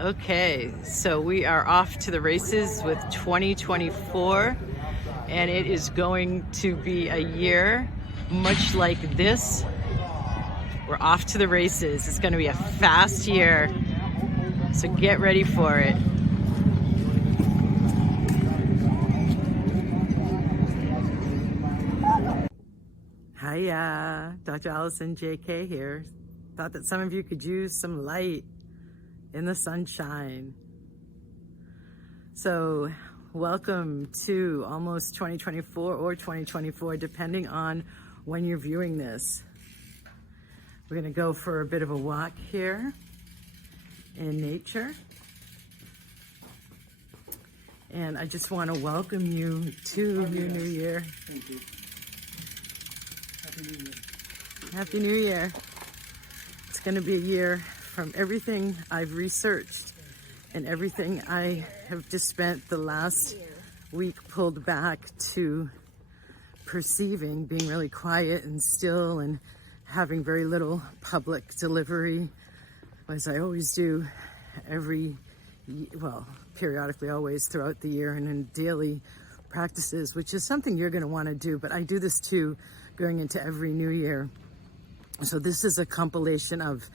Okay, so we are off to the races with 2024, and it is going to be a year much like this. We're off to the races. It's going to be a fast year, so get ready for it. Hiya, Dr. Allison JK here. Thought that some of you could use some light in the sunshine. So welcome to almost 2024 or 2024, depending on when you're viewing this. We're gonna go for a bit of a walk here in nature. And I just wanna welcome you to your new year. Thank you. Happy New Year. Happy New Year. It's gonna be a year from everything I've researched and everything I have just spent the last week pulled back to perceiving, being really quiet and still and having very little public delivery, as I always do periodically always throughout the year and in daily practices, which is something you're going to want to do. But I do this too going into every new year. So this is a compilation of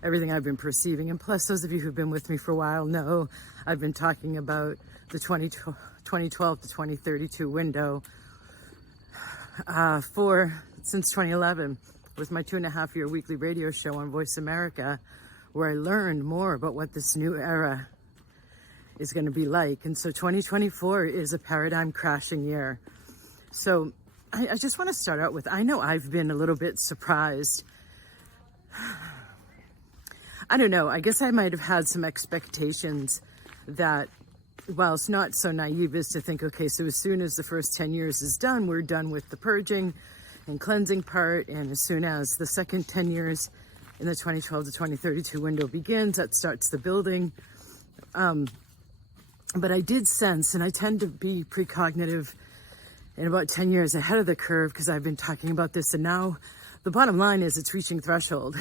everything I've been perceiving. And plus, those of you who've been with me for a while know I've been talking about the 2012 to 2032 window since 2011 with my 2.5-year weekly radio show on Voice America, where I learned more about what this new era is going to be like. And so 2024 is a paradigm crashing year. So I just want to start out with, I know I've been a little bit surprised. I don't know, I guess I might have had some expectations that, while it's not so naive as to think, okay, so as soon as the first 10 years is done, we're done with the purging and cleansing part. And as soon as the second 10 years in the 2012 to 2032 window begins, that starts the building. But I did sense, and I tend to be precognitive and about 10 years ahead of the curve because I've been talking about this, and now the bottom line is it's reaching threshold.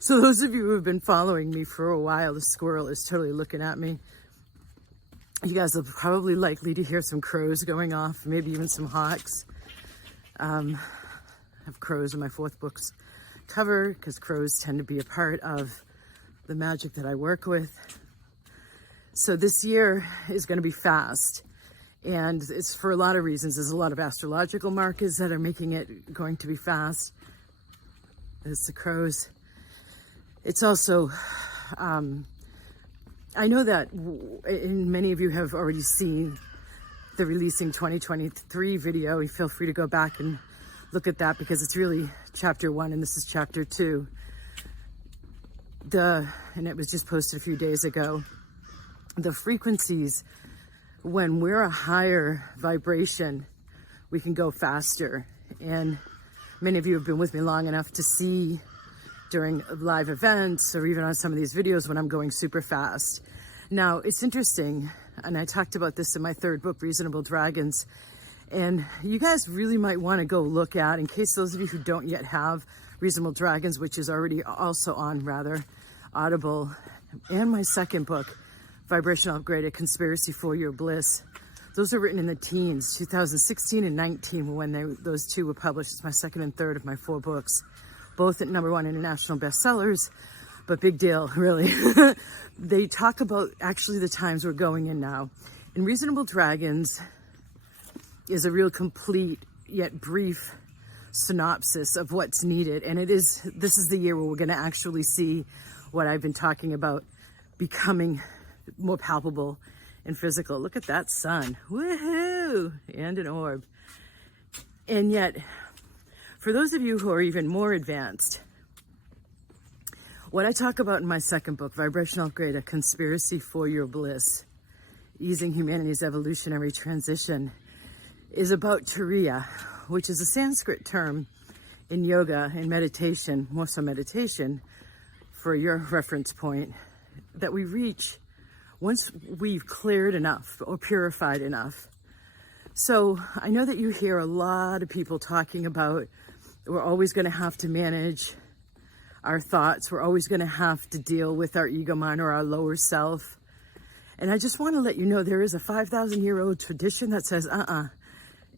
So those of you who have been following me for a while, the squirrel is totally looking at me. You guys are probably likely to hear some crows going off, maybe even some hawks. I have crows in my 4th book's cover because crows tend to be a part of the magic that I work with. So this year is going to be fast. And it's for a lot of reasons. There's a lot of astrological markers that are making it going to be fast. There's the crows. It's also, I know that many of you have already seen the Releasing 2023 video. You feel free to go back and look at that because it's really chapter 1 and this is chapter 2. And it was just posted a few days ago. The frequencies, when we're a higher vibration, we can go faster. And many of you have been with me long enough to see during live events or even on some of these videos when I'm going super fast. Now, it's interesting, and I talked about this in my 3rd book, Reasonable Dragons, and you guys really might want to go look at, in case those of you who don't yet have Reasonable Dragons, which is already also on Audible, and my 2nd book, Vibrational Upgrade, A Conspiracy for Your Bliss. Those are written in the teens, 2016 and 19 when those 2 were published. It's my 2nd and 3rd of my 4 books, both at #1 international bestsellers, but big deal, really. They talk about actually the times we're going in now. And Reasonable Dragons is a real complete yet brief synopsis of what's needed. And this is the year where we're going to actually see what I've been talking about becoming more palpable and physical. Look at that sun. Woohoo! And an orb. And yet, for those of you who are even more advanced, what I talk about in my 2nd book, Vibrational Upgrade, A Conspiracy for Your Bliss, Easing Humanity's Evolutionary Transition, is about Turiya, which is a Sanskrit term in yoga and meditation, more so meditation, for your reference point, that we reach once we've cleared enough or purified enough. So I know that you hear a lot of people talking about we're always going to have to manage our thoughts. We're always going to have to deal with our ego mind or our lower self. And I just want to let you know there is a 5,000-year-old tradition that says,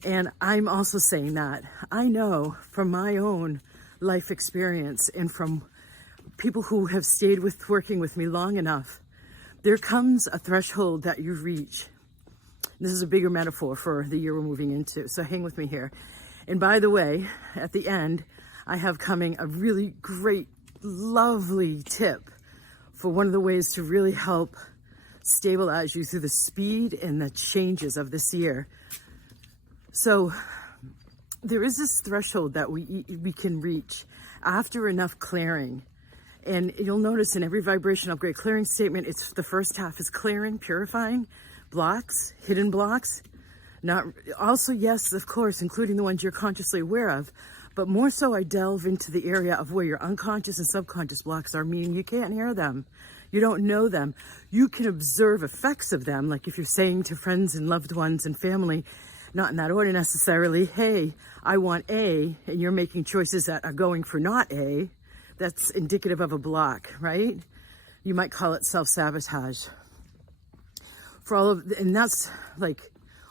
And I'm also saying that. I know from my own life experience and from people who have stayed working with me long enough, there comes a threshold that you reach. This is a bigger metaphor for the year we're moving into, so hang with me here. And by the way, at the end, I have coming a really great, lovely tip for one of the ways to really help stabilize you through the speed and the changes of this year. So there is this threshold that we can reach after enough clearing. And you'll notice in every vibration upgrade clearing statement, it's the first half is clearing, purifying blocks, hidden blocks. Not also, yes, of course, including the ones you're consciously aware of, but more so I delve into the area of where your unconscious and subconscious blocks are, meaning you can't hear them. You don't know them. You can observe effects of them, like if you're saying to friends and loved ones and family, not in that order necessarily, hey, I want A, and you're making choices that are going for not A, that's indicative of a block, right? You might call it self-sabotage. And that's like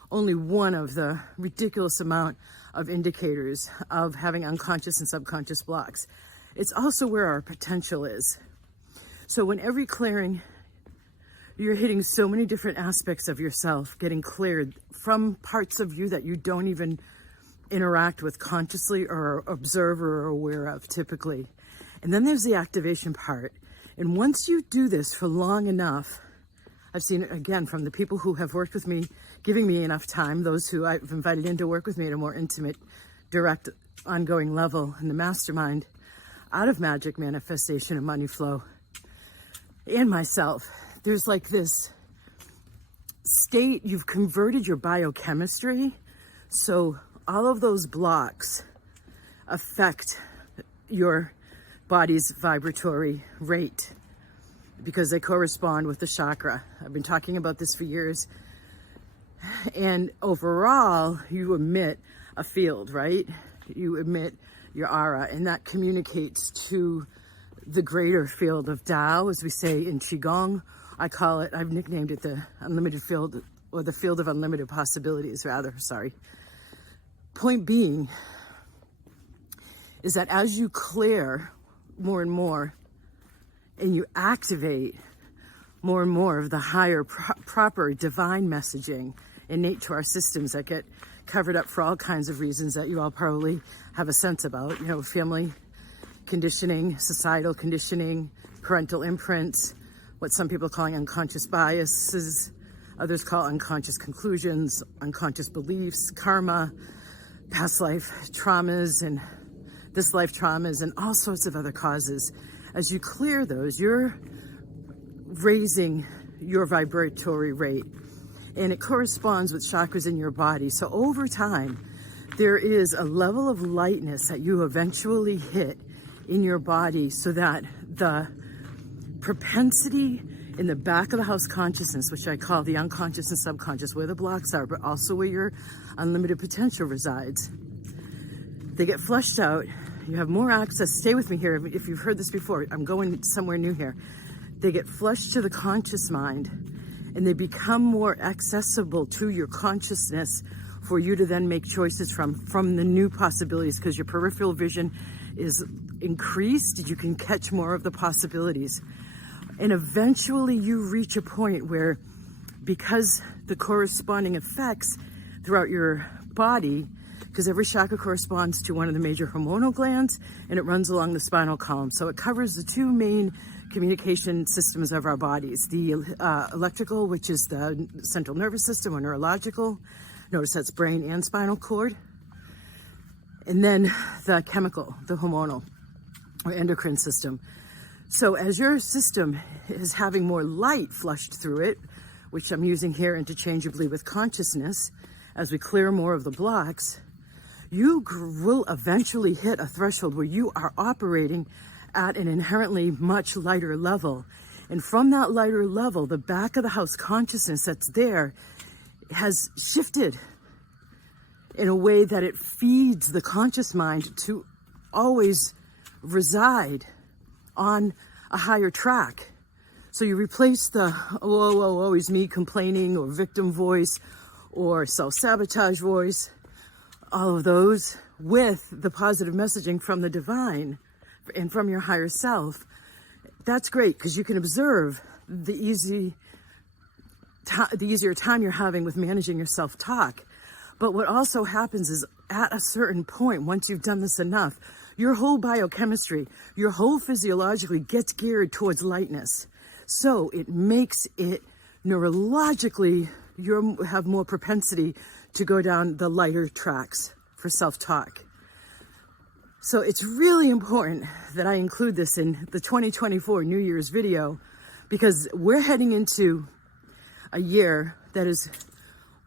only one of the ridiculous amount of indicators of having unconscious and subconscious blocks. It's also where our potential is. So when every clearing, you're hitting so many different aspects of yourself, getting cleared from parts of you that you don't even interact with consciously or observe or are aware of typically. And then there's the activation part. And once you do this for long enough, I've seen it again from the people who have worked with me, giving me enough time, those who I've invited in to work with me at a more intimate, direct, ongoing level in the mastermind, out of magic manifestation and money flow, and myself. There's like this state, you've converted your biochemistry. So all of those blocks affect your body's vibratory rate because they correspond with the chakra. I've been talking about this for years. And overall, you emit a field, right? You emit your aura, and that communicates to the greater field of Tao, as we say in Qigong. I call it, I've nicknamed it the unlimited field, or the field of unlimited possibilities, rather, sorry. Point being is that as you clear more and more, and you activate more and more of the higher, proper divine messaging innate to our systems that get covered up for all kinds of reasons that you all probably have a sense about, family conditioning, societal conditioning, parental imprints, what some people are calling unconscious biases, others call unconscious conclusions, unconscious beliefs, karma, past life traumas, and this life traumas, and all sorts of other causes. As you clear those, you're raising your vibratory rate, and it corresponds with chakras in your body. So over time, there is a level of lightness that you eventually hit in your body so that the propensity in the back of the house consciousness, which I call the unconscious and subconscious, where the blocks are, but also where your unlimited potential resides, they get flushed out. You have more access. Stay with me here. If you've heard this before, I'm going somewhere new here. They get flushed to the conscious mind, and they become more accessible to your consciousness for you to then make choices from the new possibilities, because your peripheral vision is increased. You can catch more of the possibilities. And eventually you reach a point where, because the corresponding effects throughout your body, because every chakra corresponds to one of the major hormonal glands, and it runs along the spinal column. So it covers the two main communication systems of our bodies. The electrical, which is the central nervous system, or neurological. Notice that's brain and spinal cord. And then the chemical, the hormonal, or endocrine system. So as your system is having more light flushed through it, which I'm using here interchangeably with consciousness, as we clear more of the blocks, you will eventually hit a threshold where you are operating at an inherently much lighter level. And from that lighter level, the back of the house consciousness that's there has shifted in a way that it feeds the conscious mind to always reside on a higher track. So you replace the, oh, always me complaining, or victim voice, or self-sabotage voice, all of those, with the positive messaging from the divine and from your higher self. That's great, because you can observe the easier time you're having with managing your self-talk. But what also happens is, at a certain point, once you've done this enough, your whole biochemistry, your whole physiologically gets geared towards lightness. So it makes it neurologically, you have more propensity to go down the lighter tracks for self-talk. So it's really important that I include this in the 2024 New Year's video, because we're heading into a year that is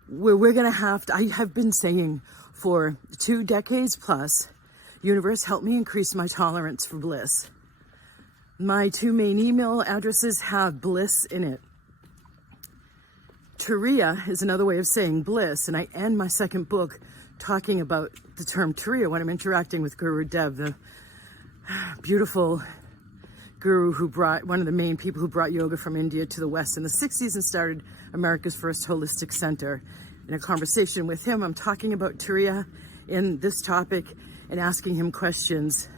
where we're going to have to, I have been saying for 2 decades plus, universe, help me increase my tolerance for bliss. My 2 main email addresses have bliss in it. Turiya is another way of saying bliss, and I end my second book talking about the term Turiya when I'm interacting with Guru Dev, the beautiful guru who brought, one of the main people who brought yoga from India to the West in the 60s and started America's first holistic center. In a conversation with him, I'm talking about Turiya in this topic and asking him questions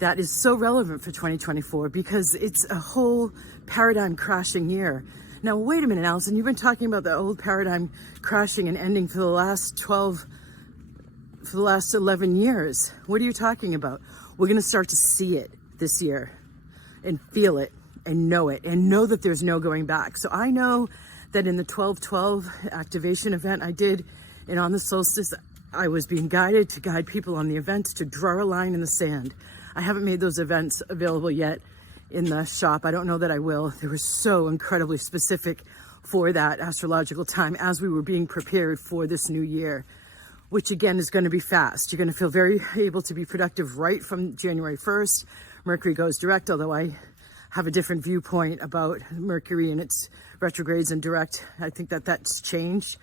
that is so relevant for 2024, because it's a whole paradigm crashing year. Now, wait a minute, Allison, you've been talking about the old paradigm crashing and ending for the last 11 years. What are you talking about? We're going to start to see it this year and feel it and know that there's no going back. So I know that in the 12/12 activation event I did, and on the solstice, I was being guided to guide people on the events to draw a line in the sand. I haven't made those events available yet in the shop. I don't know that I will. They were so incredibly specific for that astrological time as we were being prepared for this new year, which again is going to be fast. You're going to feel very able to be productive right from January 1st. Mercury goes direct, although I have a different viewpoint about Mercury and its retrogrades and direct. I think that that's changed.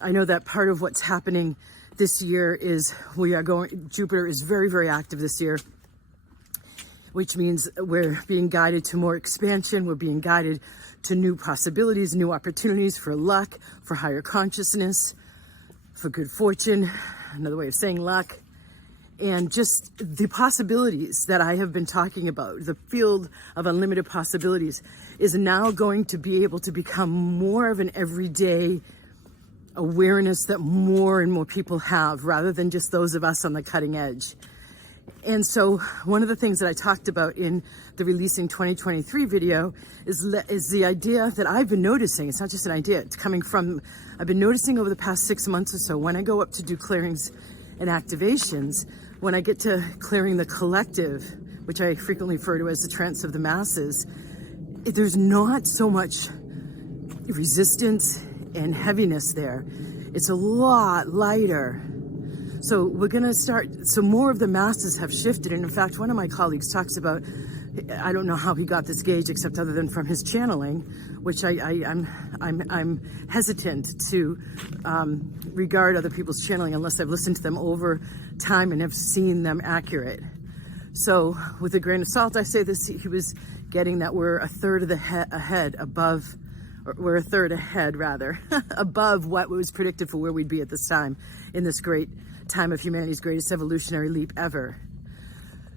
I know that part of what's happening this year is Jupiter is very, very active this year, which means we're being guided to more expansion. We're being guided to new possibilities, new opportunities for luck, for higher consciousness, for good fortune, another way of saying luck, and just the possibilities that I have been talking about. The field of unlimited possibilities is now going to be able to become more of an everyday awareness that more and more people have, rather than just those of us on the cutting edge. And so one of the things that I talked about in the Releasing 2023 video is the idea that I've been noticing. It's not just an idea. It's coming from, I've been noticing over the past 6 months or so, when I go up to do clearings and activations, when I get to clearing the collective, which I frequently refer to as the trance of the masses, there's not so much resistance and heaviness there. It's a lot lighter. So we're going to start, so more of the masses have shifted. And in fact, one of my colleagues talks about, I don't know how he got this gauge except other than from his channeling, which I'm hesitant to regard other people's channeling unless I've listened to them over time and have seen them accurate. So with a grain of salt, I say this, he was getting that we're a third of the ahead above, or we're a third ahead rather, above what was predicted for where we'd be at this time in this great time of humanity's greatest evolutionary leap ever.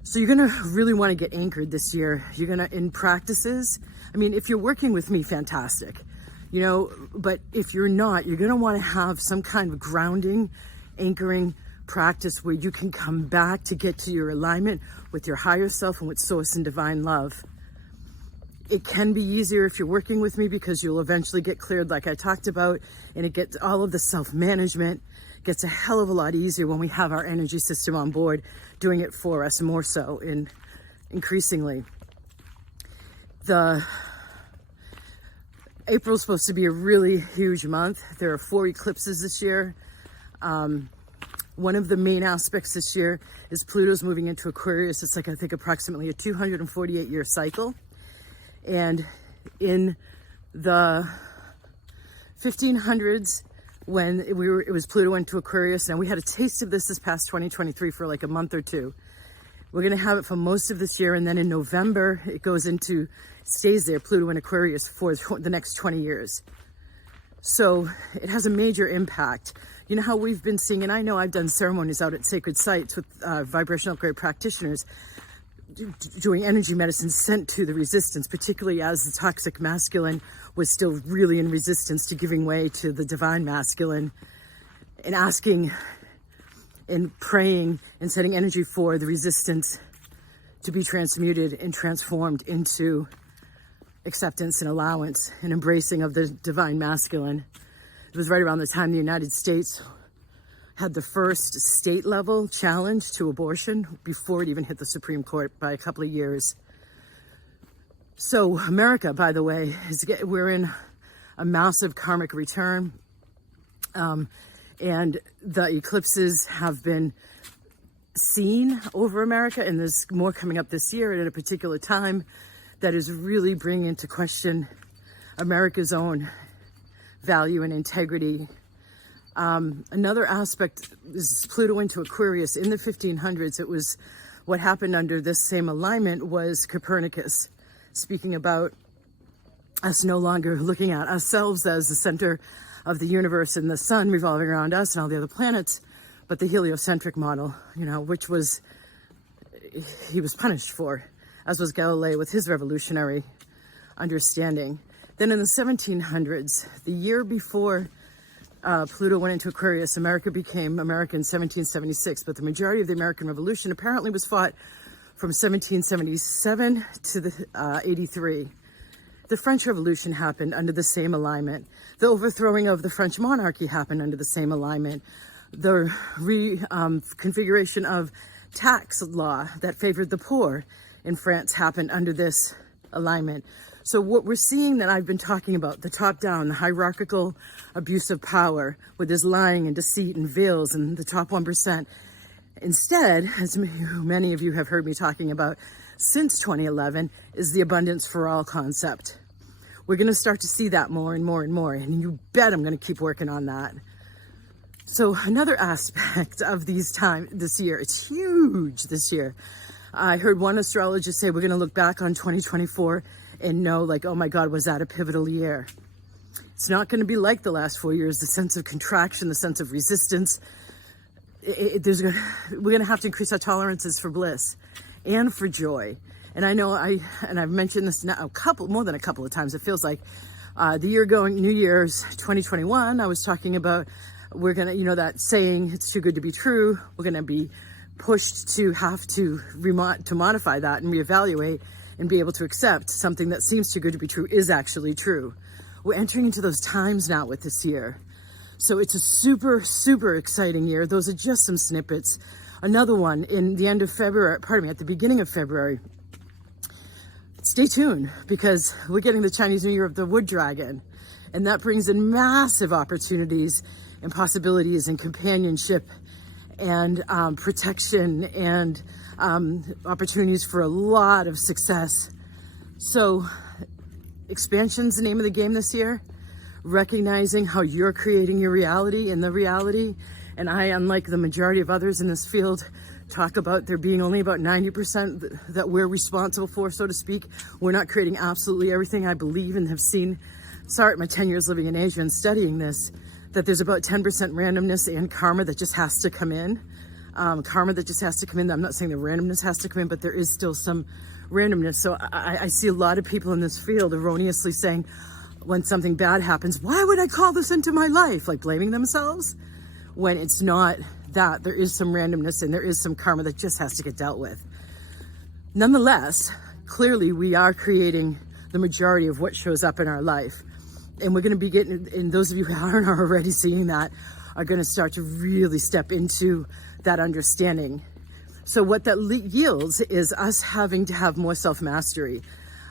So you're going to really want to get anchored this year. You're going to, in practices, I mean, if you're working with me, fantastic, you know, but if you're not, you're going to want to have some kind of grounding, anchoring practice where you can come back to get to your alignment with your higher self and with source and divine love. It can be easier if you're working with me because you'll eventually get cleared like I talked about, and it gets all of the self-management gets a hell of a lot easier when we have our energy system on board doing it for us, more so in increasingly. April's supposed to be a really huge month. There are 4 eclipses this year. One of the main aspects this year is Pluto's moving into Aquarius. It's like, I think, approximately a 248-year cycle. And in the 1500s, when it was Pluto went to Aquarius, and we had a taste of this past 2023 for like a month or two. We're going to have it for most of this year, and then in November, it stays there, Pluto in Aquarius, for the next 20 years. So it has a major impact. You know how we've been seeing, and I know I've done ceremonies out at sacred sites with vibrational upgrade practitioners doing energy medicine sent to the resistance, particularly as the toxic masculine was still really in resistance to giving way to the divine masculine, and asking and praying and setting energy for the resistance to be transmuted and transformed into acceptance and allowance and embracing of the divine masculine. It was right around the time the United States had the first state level challenge to abortion before it even hit the Supreme Court by a couple of years. So America, by the way, we're in a massive karmic return. And the eclipses have been seen over America, and there's more coming up this year at a particular time that is really bringing into question America's own value and integrity. Another aspect is Pluto into Aquarius. In the 1500s, it was what happened under this same alignment was Copernicus speaking about us no longer looking at ourselves as the center of the universe and the sun revolving around us and all the other planets, but the heliocentric model, which he was punished for, as was Galileo with his revolutionary understanding. Then in the 1700s, the year before Pluto went into Aquarius, America became America in 1776, but the majority of the American Revolution apparently was fought from 1777 to 83. The French Revolution happened under the same alignment. The overthrowing of the French monarchy happened under the same alignment. The reconfiguration of tax law that favored the poor in France happened under this alignment. So what we're seeing that I've been talking about, the top-down, the hierarchical abuse of power, where there's lying and deceit and veils and the top 1%. Instead, as many of you have heard me talking about since 2011, is the abundance for all concept. We're going to start to see that more and more and more, and you bet I'm going to keep working on that. So another aspect of this year, it's huge this year. I heard one astrologist say we're going to look back on 2024 and know, like, oh my God, was that a pivotal year? It's not going to be like the last 4 years, the sense of contraction, the sense of resistance. We're going to have to increase our tolerances for bliss and for joy. And I know I've mentioned this now more than a couple of times. It feels like the year going, New Year's 2021, I was talking about we're going to, that saying, it's too good to be true. We're going to be pushed to have to modify that and reevaluate and be able to accept something that seems too good to be true is actually true. We're entering into those times now with this year. So it's a super, super exciting year. Those are just some snippets. Another one at the beginning of February. Stay tuned, because we're getting the Chinese New Year of the Wood Dragon, and that brings in massive opportunities and possibilities and companionship and protection and opportunities for a lot of success. So expansion's the name of the game this year. Recognizing how you're creating your reality and the reality. And I, unlike the majority of others in this field, talk about there being only about 90% that we're responsible for, so to speak. We're not creating absolutely everything. I believe and have seen, sorry, my 10 years living in Asia and studying this, that there's about 10% randomness and karma that just has to come in. Karma that just has to come in. I'm not saying the randomness has to come in, but there is still some randomness. So I see a lot of people in this field erroneously saying, when something bad happens, why would I call this into my life? Like blaming themselves, when it's not that. There is some randomness and there is some karma that just has to get dealt with. Nonetheless, clearly we are creating the majority of what shows up in our life. And we're going to be and those of you who aren't already seeing that are going to start to really step into that understanding. So what that yields is us having to have more self-mastery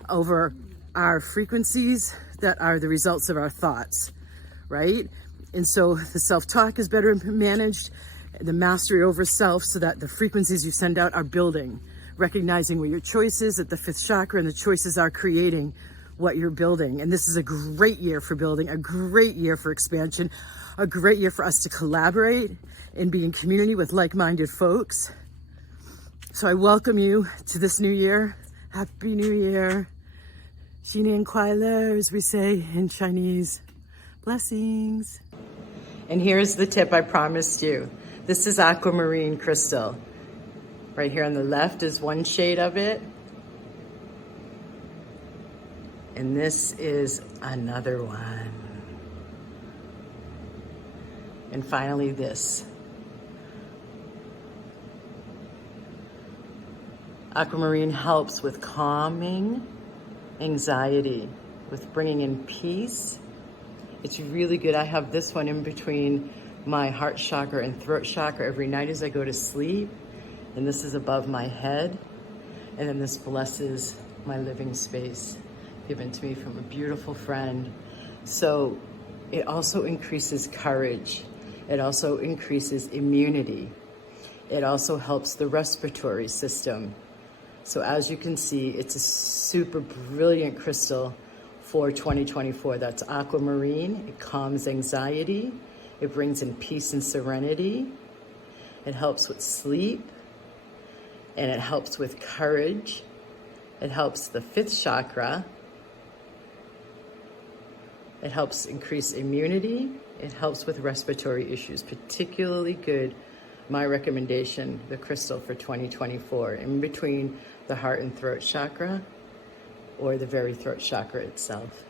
over our frequencies that are the results of our thoughts, right? And so the self-talk is better managed, the mastery over self, so that the frequencies you send out are building, recognizing what your choice is at the 5th chakra, and the choices are creating what you're building. And this is a great year for building, a great year for expansion, a great year for us to collaborate and be in community with like-minded folks. So I welcome you to this new year. Happy New Year. Xin Nian Kuai Le, as we say in Chinese. Blessings. And here's the tip I promised you. This is aquamarine crystal. Right here on the left is one shade of it. And this is another one. And finally this. Aquamarine helps with calming anxiety, with bringing in peace. It's really good. I have this one in between my heart chakra and throat chakra every night as I go to sleep. And this is above my head. And then this blesses my living space, given to me from a beautiful friend. So it also increases courage. It also increases immunity. It also helps the respiratory system. So as you can see, it's a super brilliant crystal for 2024. That's aquamarine. It calms anxiety. It brings in peace and serenity. It helps with sleep. And it helps with courage. It helps the 5th chakra. It helps increase immunity. It helps with respiratory issues, particularly good. My recommendation, the crystal for 2024, in between the heart and throat chakra or the very throat chakra itself.